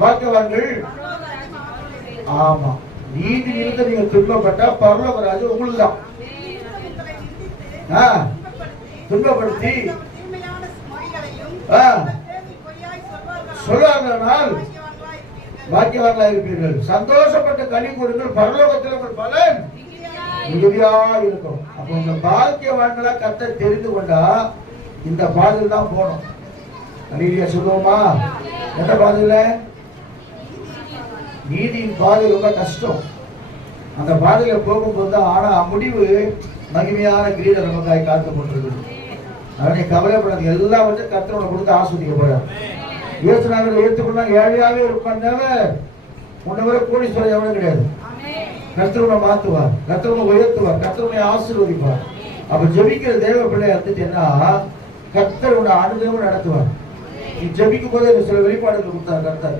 பாக்கியவான்கள். ஆமா, நீதி நிமித்தம் நீங்க துன்பப்பட்டா பரலோக ராஜ்யம் உங்களுக்கு தான். துன்பப்படுத்தி சொல்லாதனால் பாக்கியவான்களா இருப்பீர்கள். சந்தோஷப்பட்ட களி கொடுங்கள், பரலோகத்தில் உங்கள் பலன் மிகுதியா இருக்கும். அப்ப உங்க பாக்கியவான்களா கர்த்தர் தெரிந்து கொண்டா இந்த பாதையில் தான் போகணும். அல்லேலூயா சொல்லுவோமா? எந்த பாதையில? நீதியின் பாதை ரொம்ப கஷ்டம். அந்த பாதையில போகும்போது தான், ஆனா முடிவு மகிமையான கிரீடம் நமக்காய் காக்கப்பட்டிருக்குது. அவனை கவலைப்படாது, எல்லாவற்றையும் கர்த்தர் உனக்கு கொடுத்து ஆஸ்வதிக்க போறார். இயேசுநாதரை ஏற்றுக்கொண்டா ஏழையாவே இருப்பாங்க, உன்னை வரை கோடீஸ்வரர் எவனும் கிடையாது. கர்த்தர் உன்னை மாத்துவார், கர்த்தர் உன்னை உயர்த்துவார், கர்த்தர் உன்னை ஆசீர்வதிப்பார். அப்ப ஜெபிக்கிற தேவ பிள்ளை இருந்துச்சுன்னா கர்த்தர் உன்னை அனுதினமும் நடத்துவார். நீ ஜெபிக்கும் போது சில வெளிப்பாடுகள் கொடுத்தார் கர்த்தர்.